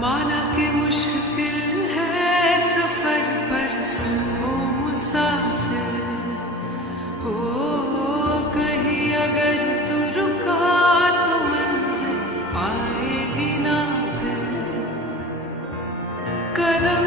माना कि मुश्किल है सफर पर सुनो मुसाफिर हो, कहीं अगर तू रुका तो मंजिल आएगी ना फिर। कदम